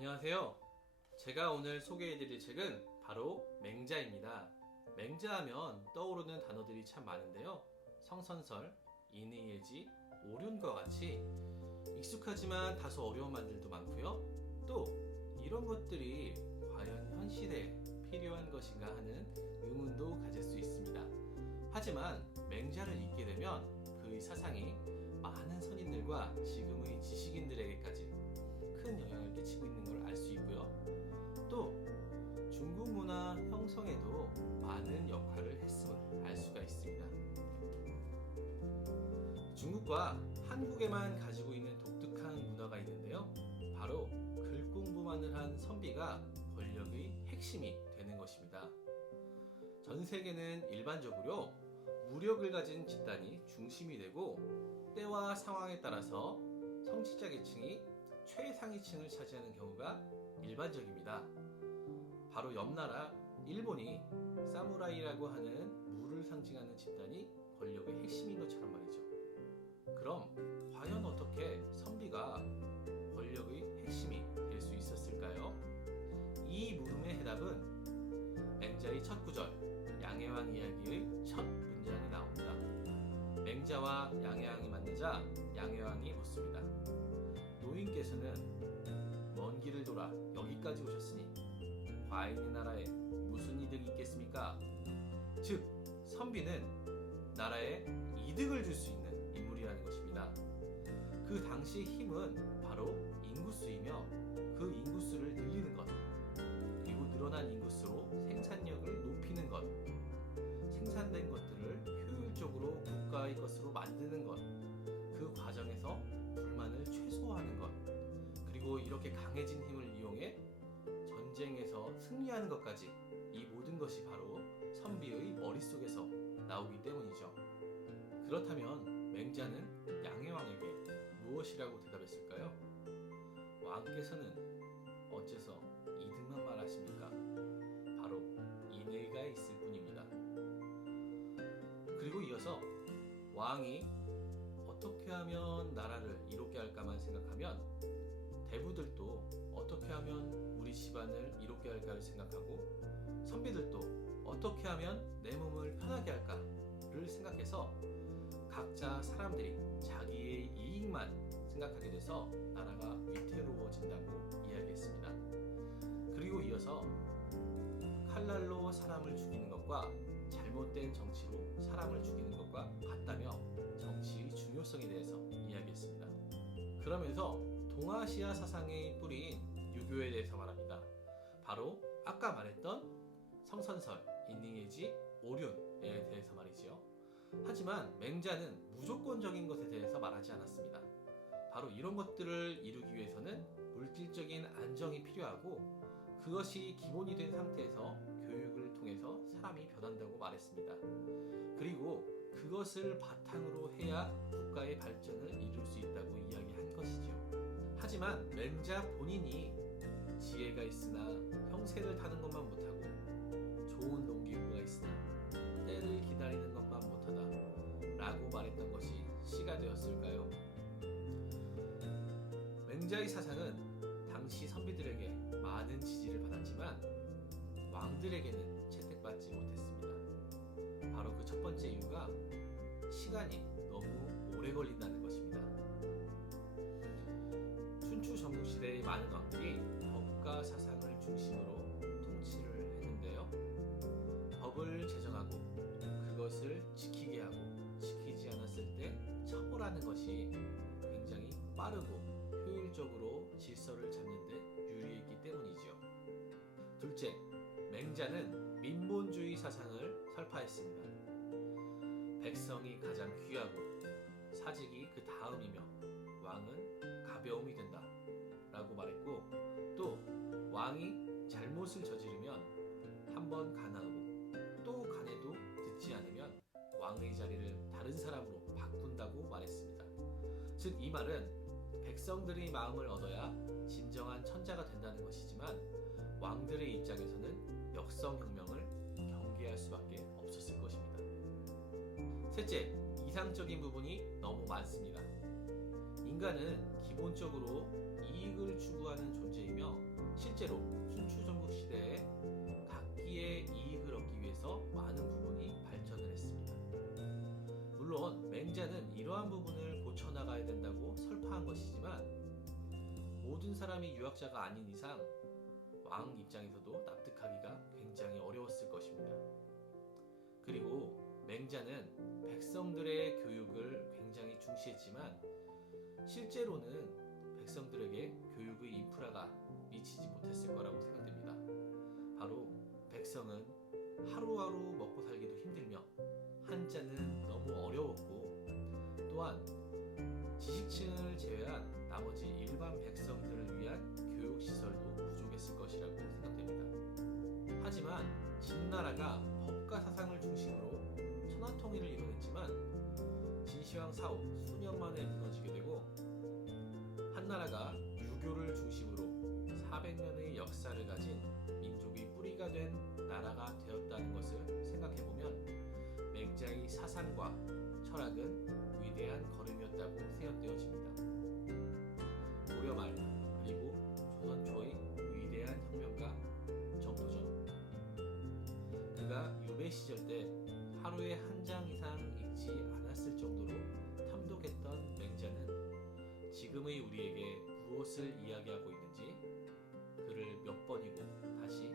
안녕하세요. 제가 오늘 소개해드릴 책은 바로 맹자입니다. 맹자하면 떠오르는 단어들이 참 많은데요. 성선설, 인의예지, 오륜과 같이 익숙하지만 다소 어려운 말들도 많고요. 또 이런 것들이 과연 현 시대에 필요한 것인가 하는 의문도 가질 수 있습니다. 하지만 맹자를 읽게 되면 그의 사상이 많은 선인들과 지금의 지식인들에게까지 큰 영향을 끼치고 있는 걸 알 수 있고요. 또 중국 문화 형성에도 많은 역할을 했음을 알 수가 있습니다. 중국과 한국에만 가지고 있는 독특한 문화가 있는데요. 바로 글 공부만을 한 선비가 권력의 핵심이 되는 것입니다. 전 세계는 일반적으로 무력을 가진 집단이 중심이 되고 때와 상황에 따라서 성직자 계층이 최상위층을 차지하는 경우가 일반적입니다. 바로 옆나라 일본이 사무라이라고 하는 무를 상징하는 집단이 권력의 핵심인 것처럼 말이죠. 그럼 과연 어떻게 선비가 권력의 핵심이 될 수 있었을까요? 이 물음의 해답은 맹자의 첫 구절 양해왕 이야기의 첫 문장에 나옵니다. 맹자와 양해왕이 만나자 양해왕이 묻습니다. 노인께서는 먼 길을 돌아 여기까지 오셨으니 과인의 나라에 무슨 이득이 있겠습니까? 즉 선비는 나라에 이득을 줄 수 있는 인물이라는 것입니다. 그 당시의 힘은 바로 인구수이며 그 인구수를 늘리는 것, 그리고 늘어난 인구수로 생산력을 높이는 것, 생산된 것들을 효율적으로 국가의 것으로 만드는 것, 그 과정에서 불만을 최소화하는 것, 그리고 이렇게 강해진 힘을 이용해 전쟁에서 승리하는 것까지, 이 모든 것이 바로 선비의 머릿속에서 나오기 때문이죠. 그렇다면 맹자는 양해왕에게 무엇이라고 대답했을까요? 왕께서는 어째서 이득만 말하십니까? 바로 인의가 있을 뿐입니다. 그리고 이어서 왕이 어떻게 하면 나라를 이롭게 할까만 생각하면 대부들도 어떻게 하면 우리 집안을 이롭게 할까를 생각하고 선비들도 어떻게 하면 내 몸을 편하게 할까를 생각해서 각자 사람들이 자기의 이익만 생각하게 돼서 나라가 위태로워진다고 이야기했습니다. 그리고 이어서 칼날로 사람을 죽이는 것과 잘못된 정치로 사람을 죽이는 것과 같다며 정치의 중요성에 대해서 이야기했습니다. 그러면서 동아시아 사상의 뿌리인 유교에 대해서 말합니다. 바로 아까 말했던 성선설, 인의예지, 오륜에 대해서 말이지요. 하지만 맹자는 무조건적인 것에 대해서 말하지 않았습니다. 바로 이런 것들을 이루기 위해서는 물질적인 안정이 필요하고 그것이 기본이 된 상태에서 교육을 통해서 사람이 변한다고 말했습니다. 그리고 그것을 바탕으로 해야 국가의 발전을 이룰 수 있다고 이야기한 것이죠. 하지만 맹자 본인이 지혜가 있으나 형세를 타는 것만 못하고 좋은 농기구가 있으나 때를 기다리는 것만 못하다 라고 말했던 것이 시가 되었을까요? 맹자의 사상은 당시 선비들에게 많은 지지를 받았지만 왕들에게는 채택받지 못했습니다. 바로 그 첫 번째 이유가 시간이 너무 오래 걸린다는 것입니다. 춘추 전국시대의 많은 왕들이 법과 사상을 중심으로 통치를 했는데요. 법을 제정하고 그것을 지키게 하고 지키지 않았을 때 처벌하는 것이 굉장히 빠르고 효율적으로 질서를 잡는 데 유리했기 때문이지요. 둘째, 맹자는 민본주의 사상을 설파했습니다. 백성이 가장 귀하고 사직이 그 다음이며 왕은 가벼움이 된다 라고 말했고, 또 왕이 잘못을 저지르면 한번 간하고 또 간해도 듣지 않으면 왕의 자리를 다른 사람으로 바꾼다고 말했습니다. 즉 이 말은 백성들의 마음을 얻어야 진정한 천자가 된다는 것이지만 왕들의 입장에서는 역성혁명을 경계할 수밖에 없었을 것입니다. 셋째, 이상적인 부분이 너무 많습니다. 인간은 기본적으로 이익을 추구하는 존재이며 실제로 춘추전국 시대에 각기의 이익을 얻기 위해서 많은 부분이 발전을 했습니다. 물론 맹자는 이러한 부분을 고쳐나가야 된다고 설파한 것이지만 모든 사람이 유학자가 아닌 이상 왕 입장에서도 납득하기가 굉장히 어려웠을 것입니다. 그리고 맹자는 백성들의 교육을 굉장히 중시했지만 실제로는 백성들에게 교육의 인프라가 미치지 못했을 거라고 생각됩니다. 바로 백성은 하루하루 먹고 살기도 힘들며 한자는 너무 어려웠고 또한 지식층을 제외한 나머지 일반 백성들을 위한 교육시설도 부족했을 것이라고 생각됩니다. 하지만 진나라가 법과 사상을 중심으로 천하통일을 이뤄냈지만 진시황 사후 수년 만에 무너지게 되고 한나라가 유교를 중심으로 400년의 역사를 가진 민족의 뿌리가 된 나라가 되었다는 것을 생각해보면 맹자의 사상과 철학은 위대한 걸음이었다고 생각되어집니다. 고려 말 그리고 조선 초의 위대한 혁명가 정도전. 그가 유배 시절 때 하루에 한 장 이상 읽지 않았을 정도로 탐독했던 맹자는 지금의 우리에게 무엇을 이야기하고 있는지 그를 몇 번이고 다시